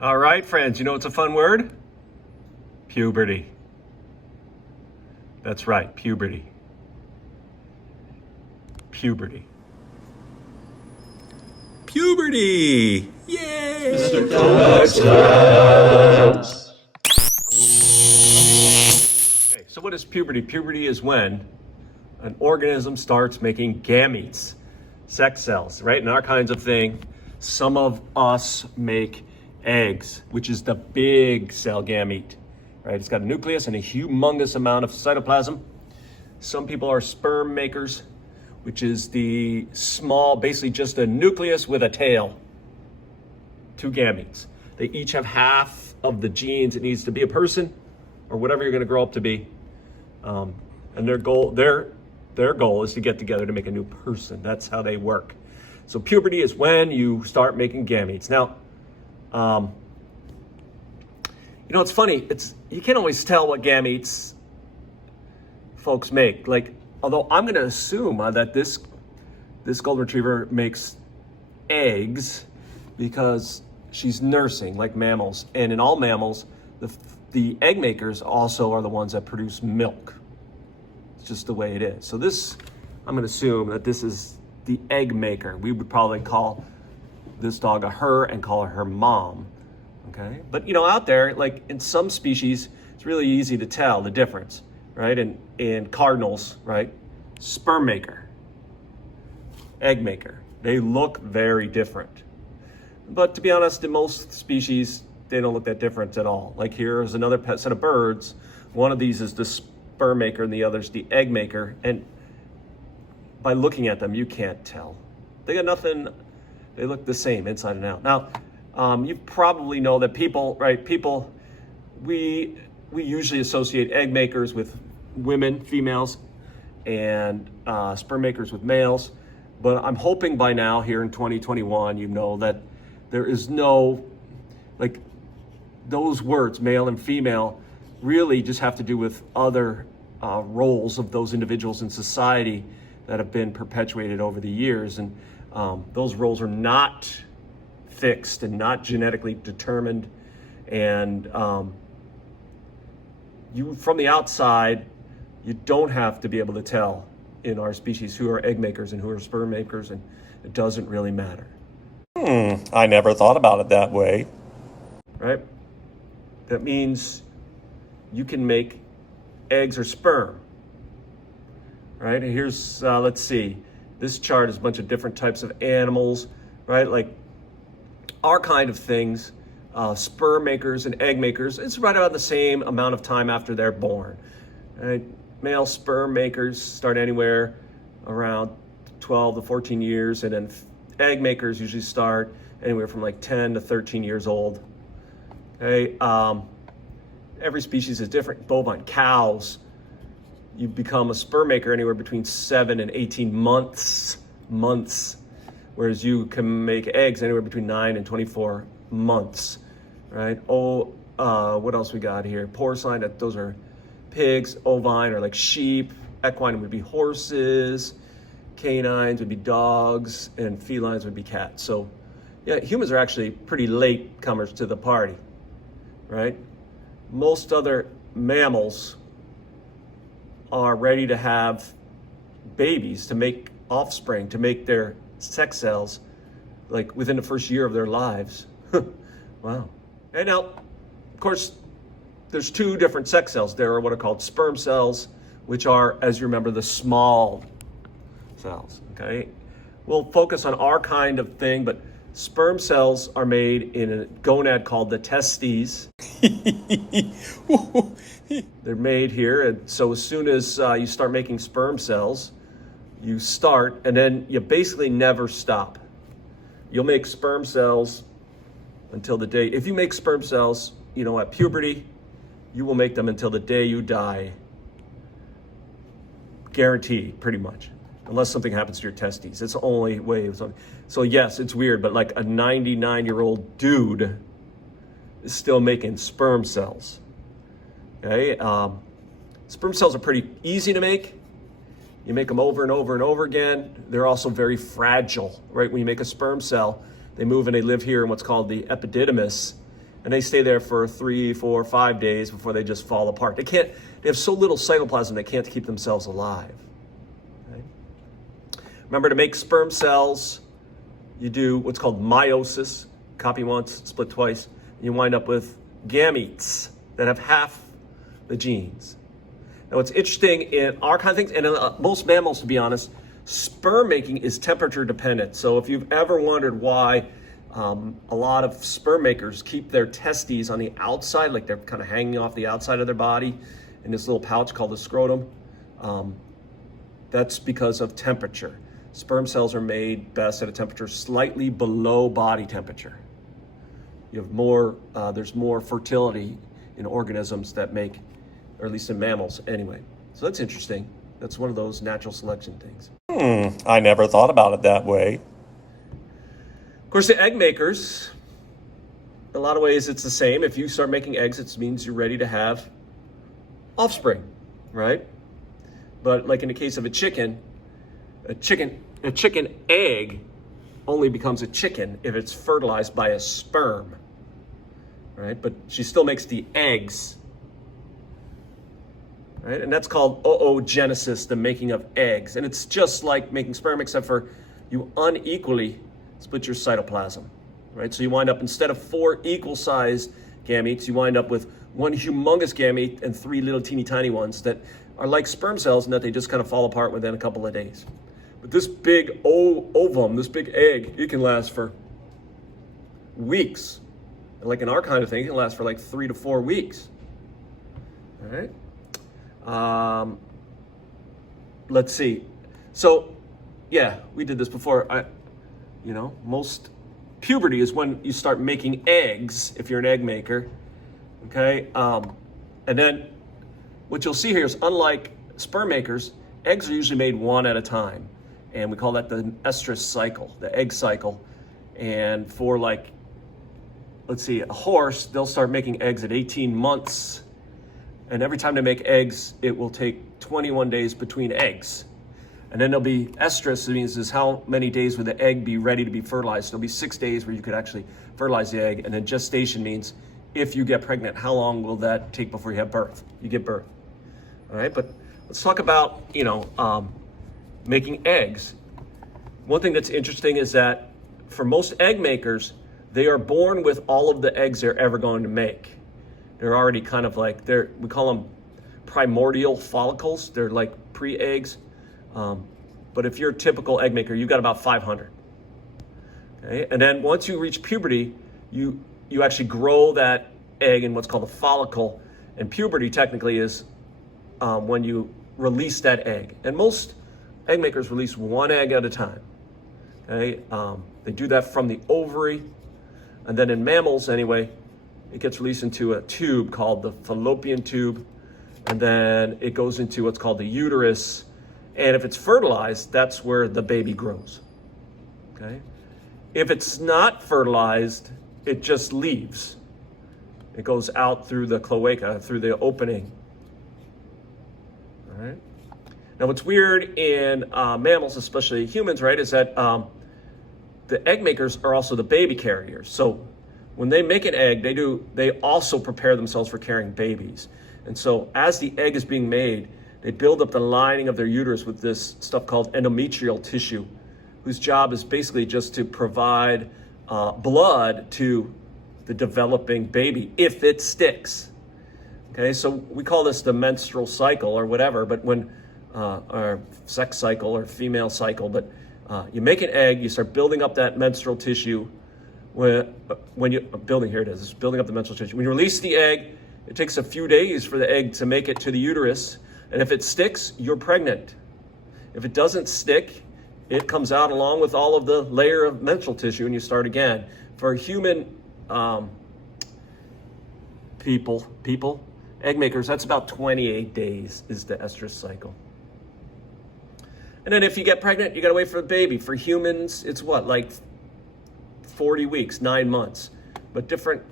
All right, friends, you know what's a fun word? Puberty. That's right, puberty. Puberty. Puberty! Yay! Okay, so what is puberty? Puberty is when an organism starts making gametes, sex cells, right? And our kinds of thing. Some of us make eggs, which is the big cell gamete, right? It's got a nucleus and a humongous amount of cytoplasm. Some people are sperm makers, which is the small, basically just a nucleus with a tail. 2 gametes. They each have half of the genes it needs to be a person or whatever you're going to grow up to be. And their goal is to get together to make a new person. That's how they work. So puberty is when you start making gametes. Now, it's funny. You can't always tell what gametes folks make. Like, although I'm going to assume that this golden retriever makes eggs because she's nursing, like mammals. And in all mammals, the egg makers also are the ones that produce milk. It's just the way it is. So I'm going to assume that this is the egg maker. We would probably call this dog a her and call her mom. Okay? But out there, like in some species, it's really easy to tell the difference, right? In cardinals, right? Sperm maker, egg maker. They look very different. But to be honest, in most species, they don't look that different at all. Like here's another set of birds. One of these is the sperm maker and the other's the egg maker. And by looking at them, you can't tell. They got nothing, they look the same inside and out. Now, you probably know that people, we usually associate egg makers with women, females, and sperm makers with males. But I'm hoping by now here in 2021, you know that there is no, those words, male and female, really just have to do with other roles of those individuals in society that have been perpetuated over the years. And those roles are not fixed and not genetically determined. And you, from the outside, you don't have to be able to tell in our species who are egg makers and who are sperm makers, and it doesn't really matter. I never thought about it that way. Right? That means you can make eggs or sperm. Right? And here's, let's see, this chart is a bunch of different types of animals, right? Like our kind of things, sperm makers and egg makers, it's right about the same amount of time after they're born. Right? Male sperm makers start anywhere around 12 to 14 years, and then egg makers usually start anywhere from like 10 to 13 years old. Okay, every species is different. Bovine cows, you become a sperm maker anywhere between 7 and 18 months, whereas you can make eggs anywhere between 9 and 24 months, right? What else we got here? Porcine, those are pigs. Ovine are like sheep. Equine would be horses. Canines would be dogs, and felines would be cats. So yeah, humans are actually pretty late comers to the party, right? Most other mammals are ready to have babies, to make offspring, to make their sex cells, like within the first year of their lives. Wow. And now, of course, there's 2 different sex cells. There are what are called sperm cells, which are, as you remember, the small cells, okay? We'll focus on our kind of thing, but sperm cells are made in a gonad called the testes. They're made here, and so as soon as you start making sperm cells, you start, and then you basically never stop. You'll make sperm cells until the day, if you make sperm cells, at puberty, you will make them until the day you die. Guaranteed, pretty much. Unless something happens to your testes. It's the only way of something. So yes, it's weird, but like a 99-year-old dude is still making sperm cells. Okay? Sperm cells are pretty easy to make. You make them over and over and over again. They're also very fragile, right? When you make a sperm cell, they move and they live here in what's called the epididymis. And they stay there for 3, 4, 5 days before they just fall apart. They have so little cytoplasm, they can't keep themselves alive. Okay? Remember, to make sperm cells, you do what's called meiosis, copy once, split twice. You wind up with gametes that have half the genes. Now, what's interesting in our kind of things, and in most mammals, to be honest, sperm making is temperature dependent. So if you've ever wondered why a lot of sperm makers keep their testes on the outside, like they're kind of hanging off the outside of their body in this little pouch called the scrotum, that's because of temperature. Sperm cells are made best at a temperature slightly below body temperature. You have more, there's more fertility in organisms that make, or at least in mammals anyway. So that's interesting. That's one of those natural selection things. I never thought about it that way. Of course, the egg makers, in a lot of ways it's the same. If you start making eggs, it means you're ready to have offspring, right? But like in the case of a chicken egg only becomes a chicken if it's fertilized by a sperm, right? But she still makes the eggs, right? And that's called oogenesis, the making of eggs. And it's just like making sperm, except for you unequally split your cytoplasm, right? So you wind up, instead of 4 equal-sized gametes, you wind up with 1 humongous gamete and 3 little teeny tiny ones that are like sperm cells in that they just kind of fall apart within a couple of days. But this big ovum, this big egg, it can last for weeks. Like in our kind of thing, it can last for like 3 to 4 weeks. All right. Let's see. So, yeah, we did this before. Most puberty is when you start making eggs, if you're an egg maker. Okay. And then what you'll see here is, unlike sperm makers, eggs are usually made one at a time. And we call that the estrous cycle, the egg cycle. And for let's see, a horse, they'll start making eggs at 18 months. And every time they make eggs, it will take 21 days between eggs. And then there'll be estrus, it means is how many days would the egg be ready to be fertilized. There'll be 6 days where you could actually fertilize the egg. And then gestation means if you get pregnant, how long will that take before you have birth? You give birth. All right, but let's talk about, making eggs. One thing that's interesting is that for most egg makers, they are born with all of the eggs they're ever going to make. They're already kind of like, we call them primordial follicles. They're like pre-eggs. But if you're a typical egg maker, you've got about 500. Okay? And then once you reach puberty, you actually grow that egg in what's called a follicle. And puberty technically is when you release that egg. And most egg makers release 1 egg at a time. Okay? They do that from the ovary. And then in mammals, anyway, it gets released into a tube called the fallopian tube. And then it goes into what's called the uterus. And if it's fertilized, that's where the baby grows. Okay? If it's not fertilized, it just leaves. It goes out through the cloaca, through the opening. All right? Now, what's weird in mammals, especially humans, right, is that the egg makers are also the baby carriers. So when they make an egg, they also prepare themselves for carrying babies. And so as the egg is being made, they build up the lining of their uterus with this stuff called endometrial tissue, whose job is basically just to provide blood to the developing baby, if it sticks. Okay, so we call this the menstrual cycle or whatever, but when, or sex cycle or female cycle, but you make an egg, you start building up that menstrual tissue. When you, building, here it is, building up the menstrual tissue. When you release the egg, it takes a few days for the egg to make it to the uterus. And if it sticks, you're pregnant. If it doesn't stick, it comes out along with all of the layer of menstrual tissue and you start again. For human people, egg makers, that's about 28 days is the estrous cycle. And then if you get pregnant, you gotta wait for the baby. For humans, it's what, like 40 weeks, 9 months. But different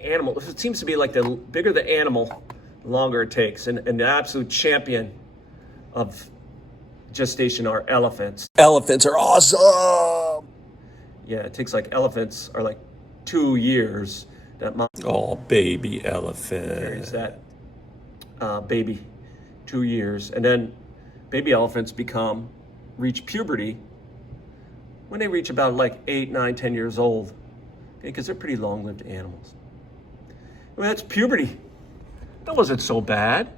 animals, it seems to be like the bigger the animal, the longer it takes. And the absolute champion of gestation are elephants. Elephants are awesome! Yeah, it takes elephants are 2 years That mom Oh, baby carries elephant. that baby 2 years, and then baby elephants reach puberty when they reach about like 8, 9, 10 years old, because they're pretty long-lived animals. Well, that's puberty. That wasn't so bad.